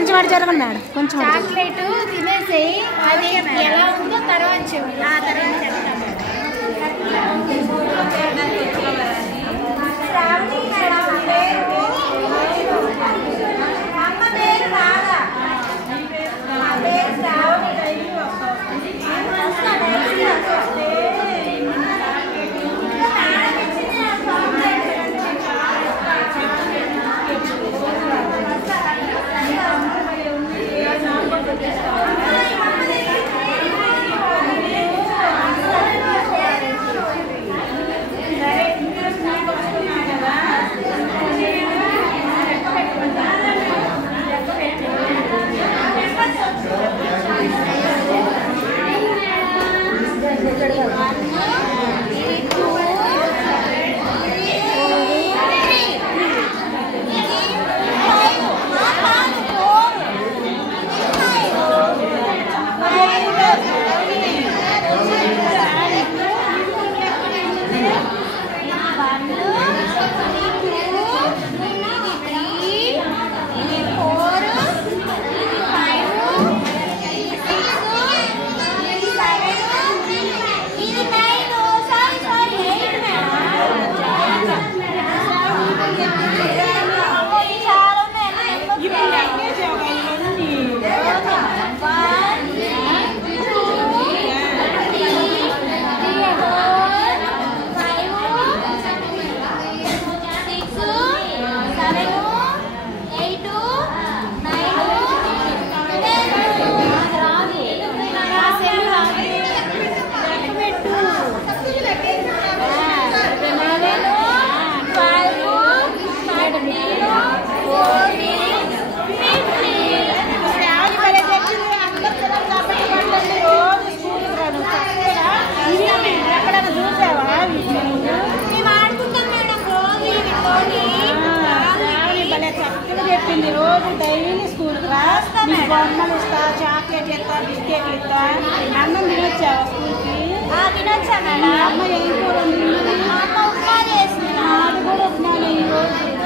కొంచెం అటు జరగండి మేడం, కొంచెం చాక్లెట్ తినేసేయి, అది ఎలా ఉందో తర్వాత చెప్పు. ఆ తర్వాత చెప్తాను. రోజు డైలీ స్కూల్కి రా, బొమ్మలు ఇస్తా, చాక్లెట్ ఇస్తా, బిస్కెట్లు ఇస్తా. అన్నం తినొచ్చావా స్కూల్కి? తినొచ్చా మేడం. అమ్మ ఏం కూర? అమ్మ ఉప్మా చేసింది. అది కూడా ఉప్మా. ఈ రోజు